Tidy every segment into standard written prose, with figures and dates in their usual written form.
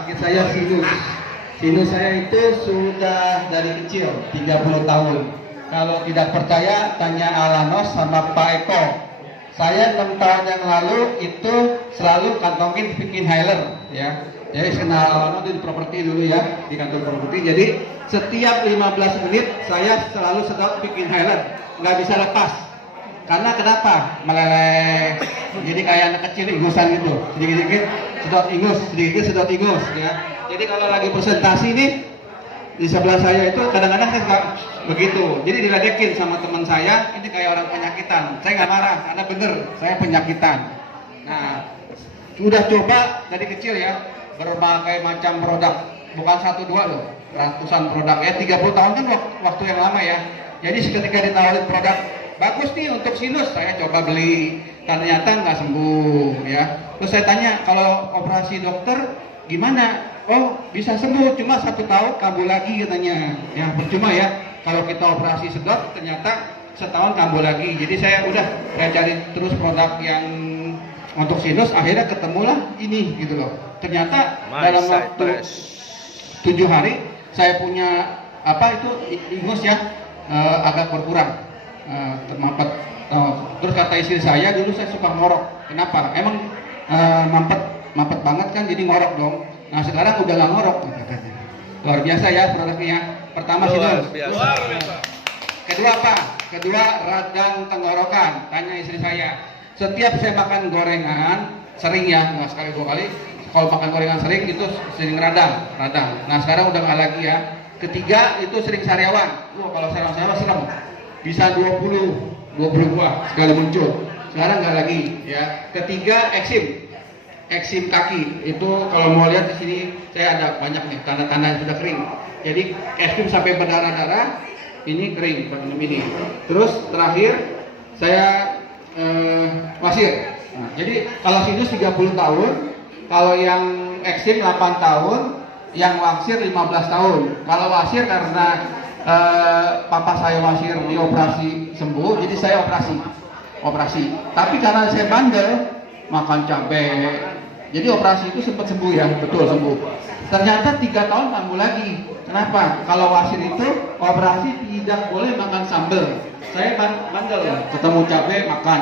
penyakit saya sinus. Sinus saya itu sudah dari kecil, 30 tahun. Kalau tidak percaya, tanya Alanos sama Pak Eko. Saya 6 tahun yang lalu itu selalu kantongin bikin inhaler, ya. Jadi kenal Alanos di properti dulu ya, di kantor properti. Jadi setiap 15 menit saya selalu sedot bikin inhaler, nggak bisa lepas. Karena kenapa? Meleleh. Jadi kayak anak kecil ingusan gitu. Sedikit-sedikit sedot ingus, sedikit sedot ingus ya. Jadi kalau lagi presentasi nih di sebelah saya itu kadang-kadang saya nggak begitu. Jadi diledekin sama teman saya, ini kayak orang penyakitan. Saya nggak marah karena bener saya penyakitan. Nah, sudah coba dari kecil ya berbagai macam produk, bukan 1 2 loh, ratusan produk ya. 30 tahun kan waktu yang lama ya. Jadi ketika ditawarin produk bagus nih untuk sinus, saya coba beli, ternyata nggak sembuh ya. Terus saya tanya, kalau operasi dokter gimana? Oh bisa sembuh, cuma 1 tahun kambuh lagi katanya. Ya percuma ya, kalau kita operasi sedot ternyata setahun kambuh lagi. Jadi saya cari terus produk yang untuk sinus, akhirnya ketemulah ini gitu loh. Ternyata dalam waktu 7 hari saya punya ingus ya agak berkurang. Mampet. Terus kata istri saya, dulu saya suka ngorok. Kenapa? Emang mampet banget kan, jadi ngorok dong. Nah sekarang udah nggak ngorok katanya. Luar biasa ya produknya. Pertama sinus. Kedua apa? Kedua radang tenggorokan. Tanya istri saya. Setiap saya makan gorengan, sering ya, nggak sekali 2 kali. Kalau makan gorengan sering itu sering radang. Nah sekarang udah nggak lagi ya. Ketiga itu sering sariawan. Kalau sariawan serem. Bisa 20 buah sekali muncul. Sekarang nggak lagi ya. Ketiga eksim kaki. Itu kalau mau lihat di sini saya ada banyak nih tanda-tanda yang sudah kering. Jadi eksim sampai berdarah-darah, ini kering minum ini. Terus terakhir saya wasir. Nah, jadi kalau sinus 30 tahun, kalau yang eksim 8 tahun, yang wasir 15 tahun. Kalau wasir karena papa saya wasir dioperasi sembuh, jadi saya operasi. Tapi karena saya bandel makan cabai, jadi operasi itu sempat sembuh ya, betul sembuh. Ternyata 3 tahun kambuh lagi. Kenapa? Kalau wasir itu operasi tidak boleh makan sambal. Saya bandel ya, ketemu cabai makan.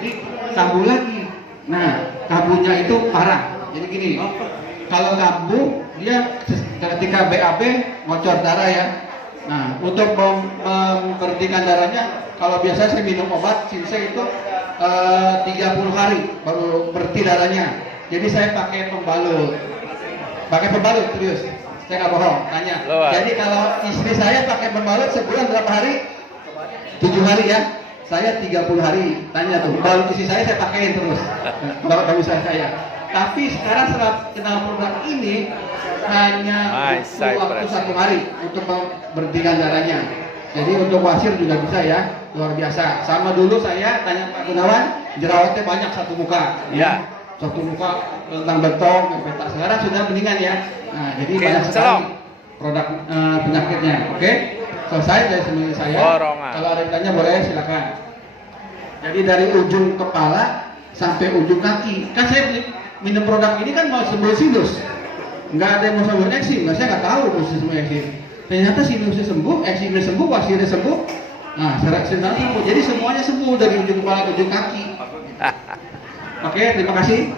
Jadi kambuh lagi. Nah, kambuhnya itu parah. Jadi gini, kalau kambuh dia ketika BAB ngocor darah ya. Nah, untuk memberhentikan darahnya, kalau biasa saya minum obat Sinse itu 30 hari baru berhenti darahnya. Jadi saya pakai pembalut. Serius. Saya nggak bohong, tanya. Jadi kalau istri saya pakai pembalut sebulan berapa hari? 7 hari ya. Saya 30 hari. Tanya tuh, pembalut istri saya pakaiin terus. Kalau saya. Tapi sekarang setelah kenal produk ini hanya waktu 1 hari untuk memberhentikan darahnya. Jadi untuk wasir juga bisa ya, luar biasa. Sama dulu saya tanya Pak Gunawan, jerawatnya banyak satu muka. Ya. Satu muka bentang-bentong, petak. Sekarang sudah mendingan ya. Nah, jadi banyak sekali produk penyakitnya. Oke, selesai dari sini saya. Kalau ada yang tanya boleh silakan. Jadi dari ujung kepala sampai ujung kaki. Kan saya minum produk ini kan mau sembuh sinus. Nggak ada yang mau sembuh eksim, saya nggak tahu khusus sembuh eksim. Ternyata sinusnya sembuh, eksimnya sembuh, wasirnya sembuh. Nah, secara sembuh. Jadi semuanya sembuh dari ujung kepala ke ujung kaki. Oke, terima kasih.